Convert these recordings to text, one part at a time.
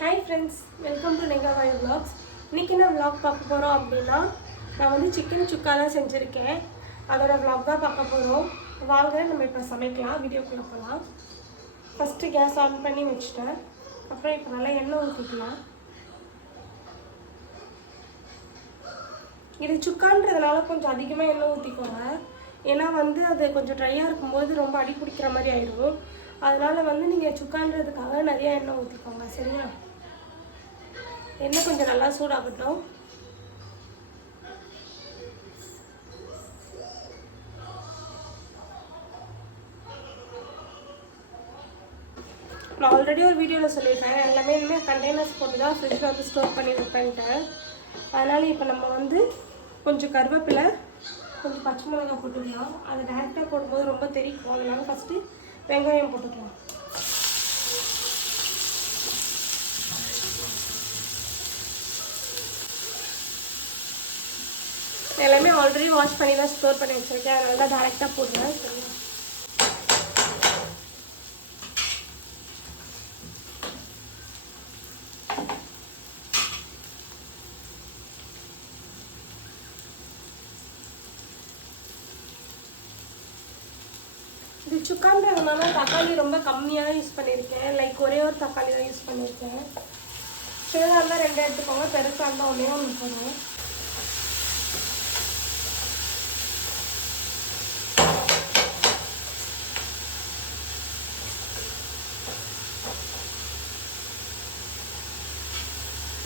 Hi friends, welcome to நெகாவாய் vlogs. இன்றைக்கி நான் விலாக் பார்க்க போகிறோம் அப்படின்னா, நான் வந்து சிக்கன் சுக்கா தான் செஞ்சுருக்கேன். அதோட விலாக் தான் பார்க்க போகிறோம். வாங்க நம்ம இப்போ சமைக்கலாம். வீடியோக்குள்ளே போகலாம். ஃபஸ்ட்டு கேஸ் ஆன் பண்ணி வச்சுட்டேன். அப்புறம் இப்போ நல்லா எண்ணெய் ஊற்றிக்கலாம். இது சுக்கான்றதுனால கொஞ்சம் அதிகமாக எண்ணெய் ஊற்றிக்கோங்க. ஏன்னா வந்து அது கொஞ்சம் ட்ரையாக இருக்கும்போது ரொம்ப அடி பிடிக்கிற மாதிரி ஆயிடும். அதனால் வந்து நீங்கள் சுக்கான்றதுக்காக நிறையா எண்ணெய் ஊற்றிக்கோங்க. சரியா? எண்ணெய் கொஞ்சம் நல்லா சூடாகட்டும். நான் ஆல்ரெடி ஒரு வீடியோவில் சொல்லியிருக்கேன், எல்லாமே இனிமேல் கண்டெய்னர்ஸ் போட்டு தான் ஃப்ரிட்ஜில் வந்து ஸ்டோர் பண்ணி வைப்பேன்ட்டு. அதனால் இப்போ நம்ம வந்து கொஞ்சம் கருவேப்பிலை, கொஞ்சம் பச்சை மிளகாய் போட்டுக்கலாம். அதை டேரெக்டாக போடும்போது ரொம்ப தெரிக்கும். அதனால ஃபஸ்ட்டு வெங்காயம் போட்டுக்கலாம். எல்லாமே ஆல்ரெடி வாஷ் பண்ணி தான் ஸ்டோர் பண்ணி வச்சுருக்கேன். அதனால தான் டேரெக்டாக போடுறேன். இது சுக்கான்றதுனால தக்காளி ரொம்ப கம்மியாக யூஸ் பண்ணியிருக்கேன். லைக் ஒரே ஒரு தக்காளி தான் யூஸ் பண்ணியிருக்கேன். சின்னதாக இருந்தால் 2 எடுத்துக்கோங்க, பெருசாக இருந்தால் ஒன்று போடுறேன்.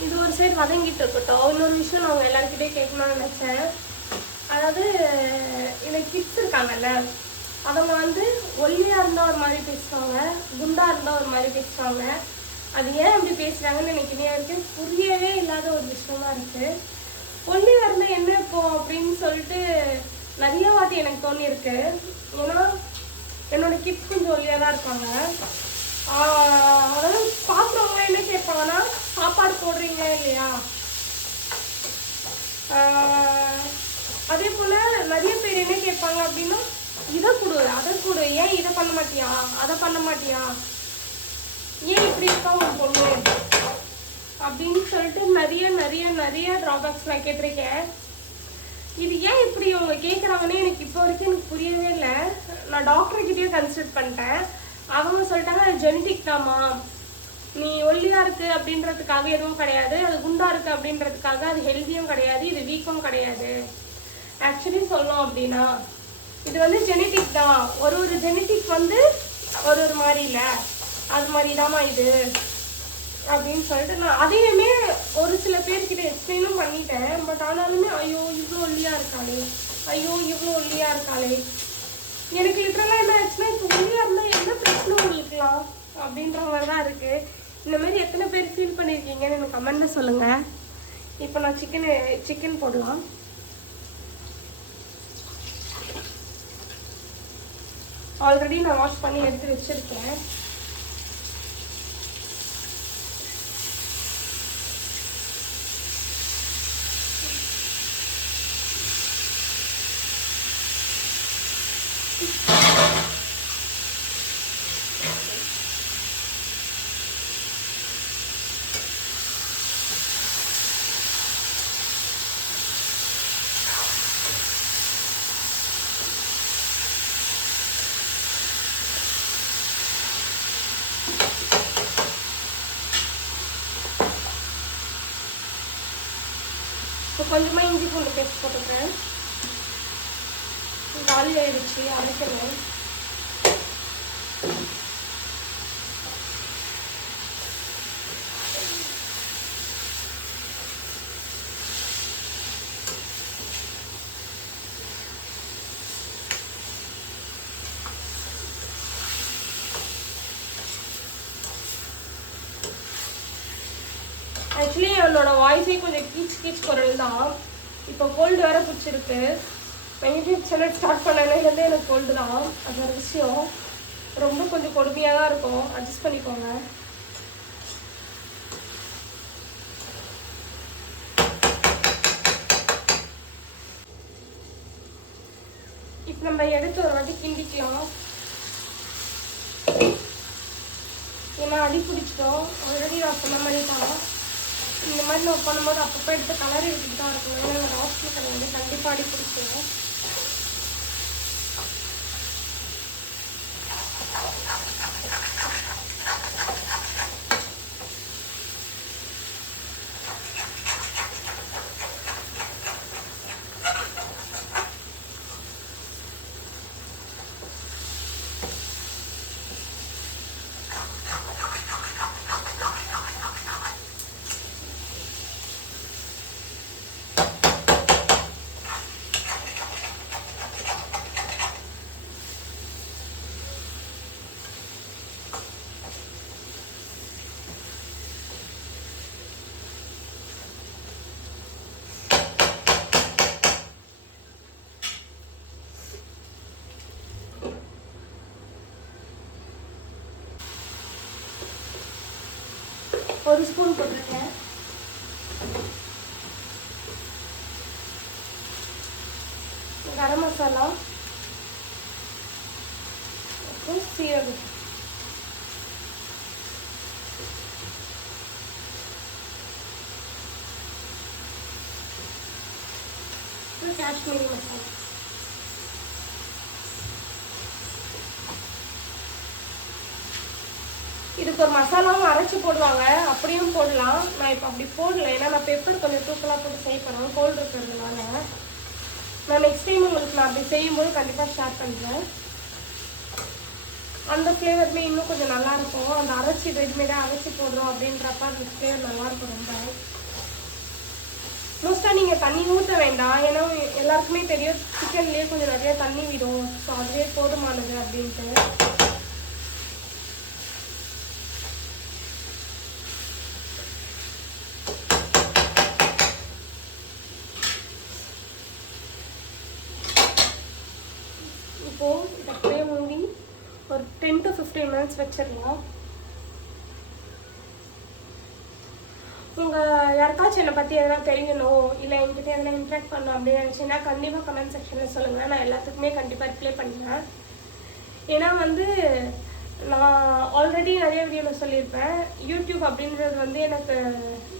இது ஒரு சைடு வதங்கிட்டு இருக்கட்டும். இன்னொரு விஷயம் நான் அவங்க எல்லாருக்கிட்டே கேட்கணும்னு நினச்சேன். அதாவது இந்த கிட்ஸ் இருக்காங்கல்ல, அவங்க வந்து ஒல்லியாக இருந்தால் ஒரு மாதிரி பேசுவாங்க, குண்டாக இருந்தால் ஒரு மாதிரி பேசுவாங்க. அது ஏன் அப்படி பேசுகிறாங்கன்னு எனக்கு இன்னும் வரைக்கும் புரியவே இல்லாத ஒரு விஷயமா இருக்குது. ஒல்லியாக இருந்தால் என்ன இப்போ அப்படின்னு சொல்லிட்டு நிறைய வாட்டி எனக்கு தோணியிருக்கு. ஏன்னா என்னோட கிட்ஸ் கொஞ்சம் ஒல்லியாக தான் இருப்பாங்க. அதாவது பார்க்குறவங்க என்ன கேட்பாங்கன்னா, சாப்பாடு போடுறீங்களா இல்லையா? அதே போல் நிறைய பேர் என்ன கேட்பாங்க அப்படின்னா, இதை கொடு அதை கொடு, ஏன் இதை பண்ண மாட்டியா, அதை பண்ண மாட்டியா, ஏன் இப்படி இருக்கா உன் பொண்ணு அப்படின்னு சொல்லிட்டு நிறைய நிறைய நிறைய ட்ராபேக்ஸ் நான் கேட்டிருக்கேன். இது ஏன் இப்படி அவங்க கேட்குறாங்கன்னு எனக்கு இப்போ வரைக்கும் எனக்கு புரியவே இல்லை. நான் டாக்டர்கிட்டயே கன்சல்ட் பண்ணிட்டேன். அவங்க சொல்லிட்டாங்க, அது ஜெனட்டிக் தாம்மா, நீ ஒல்லியாக இருக்குது அப்படின்றதுக்காக எதுவும் கிடையாது, அது குண்டாக இருக்குது அப்படின்றதுக்காக அது ஹெல்த்தியும் கிடையாது, இது வீக்கும் கிடையாது. ஆக்சுவலி சொல்லணும் அப்படின்னா இது வந்து ஜெனட்டிக் தான். ஒரு ஒரு ஜெனட்டிக் வந்து ஒரு ஒரு மாதிரி இல்லை, அது மாதிரி தாம்மா இது அப்படின்னு சொல்லிட்டு நான் அதையுமே ஒரு சில பேர்கிட்ட எக்ஸ்பிளைனும் பண்ணிட்டேன். பட் ஆனாலுமே ஐயோ இவ்வளோ ஒல்லியாக இருக்காளே, ஐயோ இவ்வளோ ஒல்லியாக இருக்காளே, எனக்கு லிட்டரலாக என்ன ஆச்சுன்னா, இப்போ ஒல்லியாக இருந்தால் என்ன பிரச்சனை உங்களுக்குலாம் அப்படின்ற மாதிரி தான் இருக்குது. இந்த மாதிரி எத்தனை பேர் ஃபீல் பண்ணியிருக்கீங்கன்னு எனக்கு கமெண்ட்டில் சொல்லுங்கள். இப்போ நான் சிக்கன் போடலாம். ஆல்ரெடி நான் வாஷ் பண்ணி எடுத்து வச்சுருக்கேன். இப்போ கொஞ்சமாக இஞ்சி பூண்டு பேஸ்ட் போட்டுக்கிறேன். காலி ஆயிடுச்சு, அரைக்கணும். ஆக்சுவலி என்னோட வாய்ஸே கொஞ்சம் கீச் குரல் தான். இப்போ கோல்டு வேற பிடிச்சிருக்கு. நான் யூடியூப் சேனல் ஸ்டார்ட் பண்ணதுலேருந்து எனக்கு கோல்டு தான். அது ஒரு விஷயம் ரொம்ப கொஞ்சம் கொடுமையாக தான் இருக்கும், அட்ஜஸ்ட் பண்ணிக்கோங்க. இப்போ நம்ம எடுத்து ஒரு வாட்டி கிண்டிக்கலாம். ஏன்னா அடி பிடிச்சிட்டோம். ஆல்ரெடி நான் சொன்ன மாதிரி தான் இந்த மாதிரி நம்ம பண்ணும்போது அப்பப்போ எடுத்து கலரி விட்டுட்டு தான் இருக்கும். ஏன்னா ராஸ்ட் கிடையாது, கண்டிப்பாக அடி பிடிச்சிடும். ஒரு ஸ்பூன் போட்டிருக்கேன். கரம் மசாலா, அப்புறம் சீரகம், காஷ்மீரி மசாலா. இதுக்கு ஒரு மசாலாவும் அரைச்சி போடுவாங்க, அப்படியும் போடலாம். நான் இப்போ அப்படி போடல, ஏன்னா நான் பெப்பர் கொஞ்சம் தூக்கலாக போட்டு செய்ய போகிறேன் கோல்டு இருக்கிறதுனால. நான் நெக்ஸ்ட் டைம் உங்களுக்கு நான் அப்படி செய்யும்போது கண்டிப்பாக ஷேர் பண்ணுறேன். அந்த ஃப்ளேவருமே இன்னும் கொஞ்சம் நல்லாயிருக்கும். அந்த அரைச்சி ரெடிமேடாக அரைச்சி போடுறோம் அப்படின்றப்ப அந்த ஃப்ளேவர் நல்லாயிருக்கும் ரொம்ப. மோஸ்ட்டாக நீங்கள் தண்ணி ஊற்ற வேண்டாம், ஏன்னா எல்லாருக்குமே தெரியும் சிக்கன்லேயே கொஞ்சம் நிறைய தண்ணி விடும். ஸோ அதுவே போதுமானது அப்படின்ட்டு. இப்போது இதை அப்படியே மூடி ஒரு 10 to 15 minutes வச்சிடலாம். உங்கள் யாருக்காச்சும் என்னை பற்றி எதனா தெரியணும், இல்லை என்கிட்ட எதனா இன்ட்ராக்ட் பண்ணணும் அப்படின்னு நினச்சிங்கன்னா கண்டிப்பாக கமெண்ட் செக்ஷனில் சொல்லுங்கள். நான் எல்லாத்துக்குமே கண்டிப்பாக ரிப்ளை பண்ணுவேன். ஏன்னா வந்து நான் ஆல்ரெடி நிறைய வீடியோவில் சொல்லியிருப்பேன், யூடியூப் அப்படின்றது வந்து எனக்கு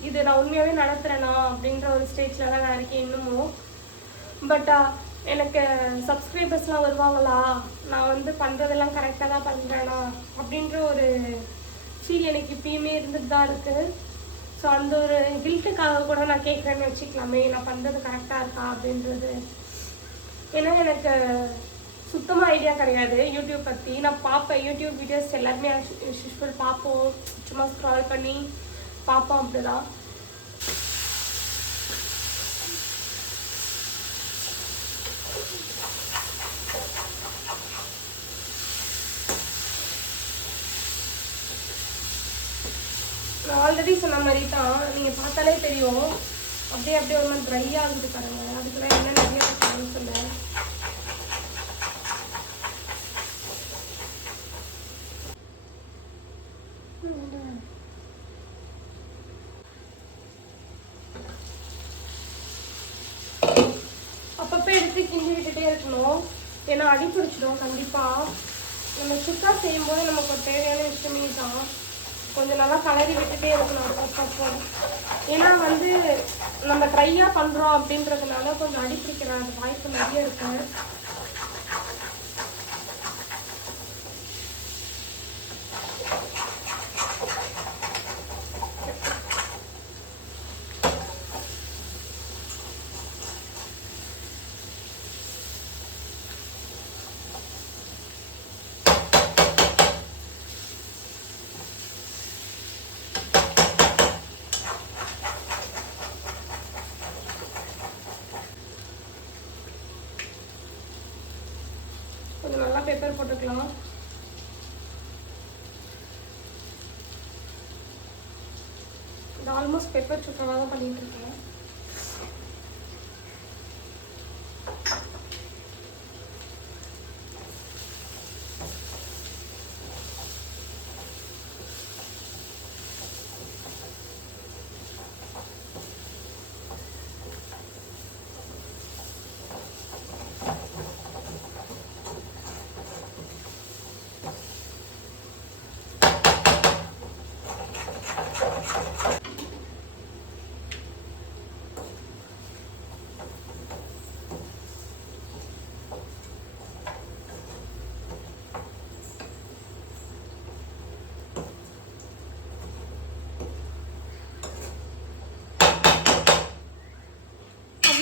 இது நான் உண்மையாகவே நடத்துகிறேனா அப்படின்ற ஒரு ஸ்டேஜில் தான் நான் இருக்கேன் இன்னமும். பட் எனக்கு சப்ஸ்கிரைபர்ஸ்லாம் வருவாங்களா, நான் வந்து பண்ணுறதெல்லாம் கரெக்டாக தான் பண்ணுறேனா அப்படின்ற ஒரு ஃபீல் எனக்கு இப்பயுமே இருந்துட்டு தான் இருக்குது. ஸோ அந்த ஒரு கில்ட்டுக்காக கூட நான் கேட்குறேன்னு வச்சுக்கலாமே, நான் பண்ணுறது கரெக்டாக இருக்கா அப்படின்றது. ஏன்னா எனக்கு சுத்தமாக ஐடியா கிடையாது யூடியூப் பற்றி. நான் பார்ப்பேன் யூடியூப் வீடியோஸ் எல்லாருமே யூஸ்வல் பார்ப்போம், சும்மா ஸ்க்ரால் பண்ணி பார்ப்போம் அப்படிதான். நான் ஆல்ரெடி சொன்ன மாதிரி தான், நீங்கள் பார்த்தாலே தெரியும் அப்படியே அப்படியே ஒரு மாதிரி ட்ரை ஆகுது பாருங்க. அதுக்குலாம் என்ன நிறைய சொல்ல அப்பப்போ எடுத்து கிண்டி விட்டுட்டே இருக்கணும், ஏன்னா அடி பிடிச்சிடும் கண்டிப்பாக. நம்ம சுக்கா செய்யும்போது நமக்கு ஒரு தேவையான விஷயமே தான், கொஞ்சம் நல்லா கலரி விட்டுட்டே இருக்கணும் அப்பப்போ. ஏன்னா வந்து நம்ம ட்ரையாக பண்ணுறோம் அப்படின்றதுனால கொஞ்சம் அடி பிடிக்கிற அந்த வாய்ப்பு நிறைய இருக்கு. கொஞ்சம் நல்லா பெப்பர் போட்டுக்கலாம். இது ஆல்மோஸ்ட் பெப்பர் சுக்கராக தான் பண்ணிட்டு இருக்கேன்.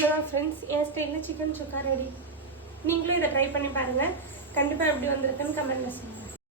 அவ்வளோதான் ஃப்ரெண்ட்ஸ், என் ஸ்டைலில் சிக்கன் சுக்கா ரெடி. நீங்களும் இதை ட்ரை பண்ணி பாருங்கள். கண்டிப்பாக எப்படி வந்திருக்குன்னு கமெண்ட்டில் சொல்லுங்கள்.